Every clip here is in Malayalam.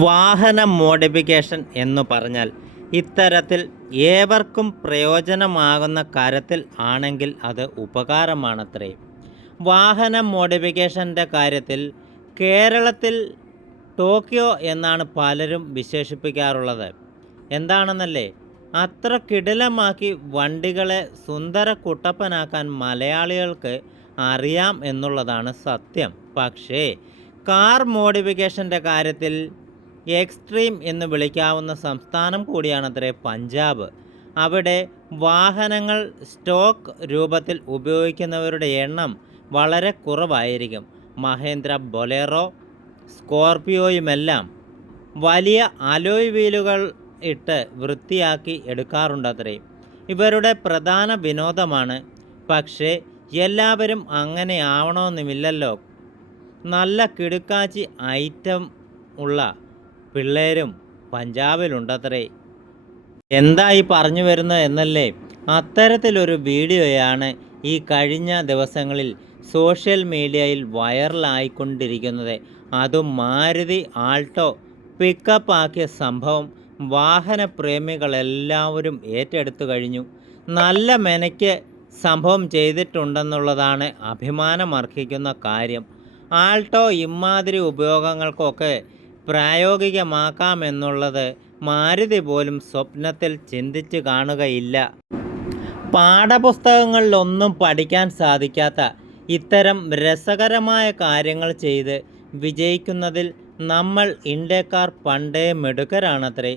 വാഹന മോഡിഫിക്കേഷൻ എന്നു പറഞ്ഞാൽ ഇത്തരത്തിൽ ഏവർക്കും പ്രയോജനമാകുന്ന കാര്യത്തിൽ ആണെങ്കിൽ അത് ഉപകാരമാണത്രേ. വാഹന മോഡിഫിക്കേഷൻ്റെ കാര്യത്തിൽ കേരളത്തിൽ ടോക്കിയോ എന്നാണ് പലരും വിശേഷിപ്പിക്കാറുള്ളത്. എന്താണെന്നല്ലേ, അത്ര കിടിലമാക്കി വണ്ടികളെ സുന്ദര കുട്ടപ്പനാക്കാൻ മലയാളികൾക്ക് അറിയാം എന്നുള്ളതാണ് സത്യം. പക്ഷേ കാർ മോഡിഫിക്കേഷൻ്റെ കാര്യത്തിൽ എക്സ്ട്രീം എന്ന് വിളിക്കാവുന്ന സംസ്ഥാനം കൂടിയാണത്രേ പഞ്ചാബ്. അവിടെ വാഹനങ്ങൾ സ്റ്റോക്ക് രൂപത്തിൽ ഉപയോഗിക്കുന്നവരുടെ എണ്ണം വളരെ കുറവായിരിക്കും. മഹേന്ദ്ര ബൊലേറോ, സ്കോർപിയോയുമെല്ലാം വലിയ അലോയ് വീലുകൾ ഇട്ട് വൃത്തിയാക്കി എടുക്കാറുണ്ടത്രേ. ഇവരുടെ പ്രധാന വിനോദമാണ്. പക്ഷേ എല്ലാവരും അങ്ങനെ ആവണമെന്നുമില്ലല്ലോ. നല്ല കിടുക്കാച്ചി ഐറ്റം ഉള്ള പിള്ളേരും പഞ്ചാബിലുണ്ടത്രേ. എന്തായി പറഞ്ഞു വരുന്നത് എന്നല്ലേ, അത്തരത്തിലൊരു വീഡിയോയാണ് ഈ കഴിഞ്ഞ ദിവസങ്ങളിൽ സോഷ്യൽ മീഡിയയിൽ വൈറലായിക്കൊണ്ടിരിക്കുന്നത്. അതും മാരുതി ആൾട്ടോ പിക്കപ്പ് ആക്കിയ സംഭവം വാഹനപ്രേമികളെല്ലാവരും ഏറ്റെടുത്തു കഴിഞ്ഞു. നല്ല മെനയ്ക്ക് സംഭവം ചെയ്തിട്ടുണ്ടെന്നുള്ളതാണ് അഭിമാനമർഹിക്കുന്ന കാര്യം. ആൾട്ടോ ഇമാതിരി ഉപയോഗങ്ങൾക്കൊക്കെ പ്രായോഗികമാക്കാമെന്നുള്ളത് മാരുതി പോലും സ്വപ്നത്തിൽ ചിന്തിച്ചു കാണുകയില്ല. പാഠപുസ്തകങ്ങളിലൊന്നും പഠിക്കാൻ സാധിക്കാത്ത ഇത്തരം രസകരമായ കാര്യങ്ങൾ ചെയ്ത് വിജയിക്കുന്നതിൽ നമ്മൾ ഇന്ത്യക്കാർ പണ്ടേ മിടുക്കരാണത്രേ.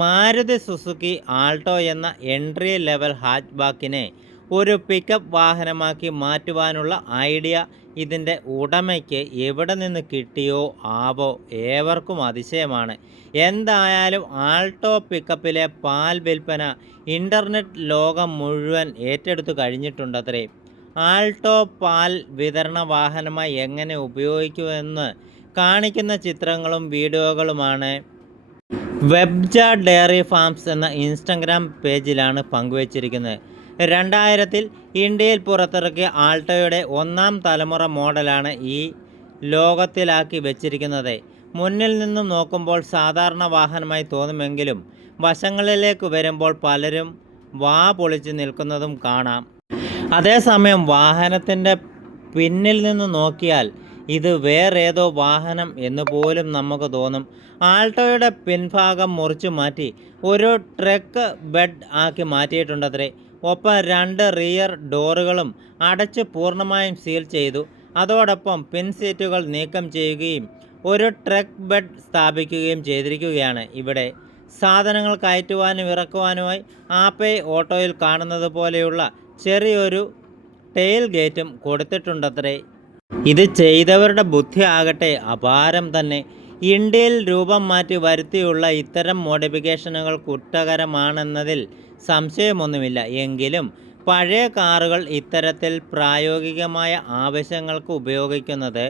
മാരുതി സുസുക്കി ആൾട്ടോ എന്ന എൻട്രി ലെവൽ ഹാച്ച്ബാക്കിനെ ഒരു പിക്കപ്പ് വാഹനമാക്കി മാറ്റുവാനുള്ള ഐഡിയ ഇതിൻ്റെ ഉടമയ്ക്ക് എവിടെ നിന്ന് കിട്ടിയോ ആവോ, ഏവർക്കും അതിശയമാണ്. എന്തായാലും ആൾട്ടോ പിക്കപ്പിലെ പാൽ വിൽപ്പന ഇൻ്റർനെറ്റ് ലോകം മുഴുവൻ ഏറ്റെടുത്തു കഴിഞ്ഞിട്ടുണ്ടത്രേ. ആൾട്ടോ പാൽ വിതരണ വാഹനമായി എങ്ങനെ ഉപയോഗിക്കുമെന്ന് കാണിക്കുന്ന ചിത്രങ്ങളും വീഡിയോകളുമാണ് വെബ്ജ ഡയറി ഫാംസ് എന്ന ഇൻസ്റ്റഗ്രാം പേജിലാണ് പങ്കുവച്ചിരിക്കുന്നത്. 2000-ൽ ഇന്ത്യയിൽ പുറത്തിറക്കിയ ആൾട്ടോയുടെ 1ാം തലമുറ മോഡലാണ് ഈ ലോകത്തിലാക്കി വെച്ചിരിക്കുന്നത്. മുന്നിൽ നിന്നും നോക്കുമ്പോൾ സാധാരണ വാഹനമായി തോന്നുമെങ്കിലും വശങ്ങളിലേക്ക് വരുമ്പോൾ പലരും വാ പൊളിച്ച് നിൽക്കുന്നതും കാണാം. അതേസമയം വാഹനത്തിൻ്റെ പിന്നിൽ നിന്ന് നോക്കിയാൽ ഇത് വേറേതോ വാഹനം എന്ന് പോലും നമുക്ക് തോന്നും. ആൾട്ടോയുടെ പിൻഭാഗം മുറിച്ചു മാറ്റി ഒരു ട്രക്ക് ബെഡ് ആക്കി മാറ്റിയിട്ടുണ്ടത്രേ. ഒപ്പം 2 റിയർ ഡോറുകളും അടച്ച് പൂർണ്ണമായും സീൽ ചെയ്തു. അതോടൊപ്പം പിൻസീറ്റുകൾ നീക്കം ചെയ്യുകയും ഒരു ട്രക്ക് ബെഡ് സ്ഥാപിക്കുകയും ചെയ്തിരിക്കുകയാണ്. ഇവിടെ സാധനങ്ങൾ കയറ്റുവാനും ഇറക്കുവാനുമായി ആപ്പേ ഓട്ടോയിൽ കാണുന്നത് പോലെയുള്ള ചെറിയൊരു ടെയിൽ ഗേറ്റും കൊടുത്തിട്ടുണ്ടത്രേ. ഇത് ചെയ്തവരുടെ ബുദ്ധി ആകട്ടെ അപാരം തന്നെ. ഇന്ത്യയിൽ രൂപം മാറ്റി വരുത്തിയുള്ള ഇത്തരം മോഡിഫിക്കേഷനുകൾ കുറ്റകരമാണെന്നതിൽ സംശയമൊന്നുമില്ല. എങ്കിലും പഴയ കാറുകൾ ഇത്തരത്തിൽ പ്രായോഗികമായ ആവശ്യങ്ങൾക്ക് ഉപയോഗിക്കുന്നത്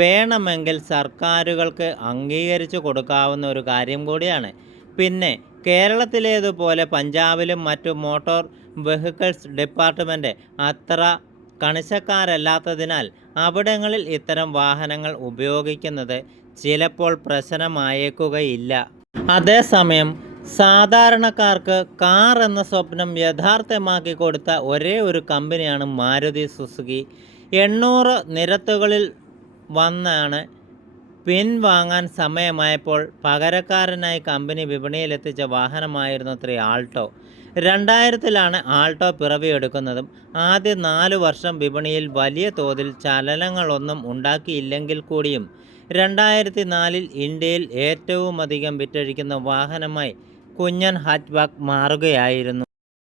വേണമെങ്കിൽ സർക്കാരുകൾക്ക് അംഗീകരിച്ചു കൊടുക്കാവുന്ന ഒരു കാര്യം കൂടിയാണ്. പിന്നെ കേരളത്തിലേതുപോലെ പഞ്ചാബിലും മറ്റു മോട്ടോർ വെഹിക്കിൾസ് ഡിപ്പാർട്ട്മെൻറ്റ് അത്ര കണിശക്കാരല്ലാത്തതിനാൽ അവിടങ്ങളിൽ ഇത്തരം വാഹനങ്ങൾ ഉപയോഗിക്കുന്നത് ചിലപ്പോൾ പ്രശ്നമായേക്കുകയില്ല. അതേസമയം സാധാരണക്കാർക്ക് കാർ എന്ന സ്വപ്നം യാഥാർത്ഥ്യമാക്കി കൊടുത്ത ഒരേ ഒരു കമ്പനിയാണ് മാരുതി സുസുക്കി. 800 നിരത്തുകളിൽ വന്നാണ് പിൻവാങ്ങാൻ സമയമായപ്പോൾ പകരക്കാരനായി കമ്പനി വിപണിയിലെത്തിച്ച വാഹനമായിരുന്നു ആൾട്ടോ. 2000-ലാണ് ആൾട്ടോ പിറവിയെടുക്കുന്നതും ആദ്യ 4 വർഷം വിപണിയിൽ വലിയ തോതിൽ ചലനങ്ങളൊന്നും ഉണ്ടാക്കിയില്ലെങ്കിൽ കൂടിയും 2004-ൽ ഇന്ത്യയിൽ ഏറ്റവുമധികം വിറ്റഴിക്കുന്ന വാഹനമായി കുഞ്ഞൻ ഹാച്ച്ബാക്ക് മാറുകയായിരുന്നു.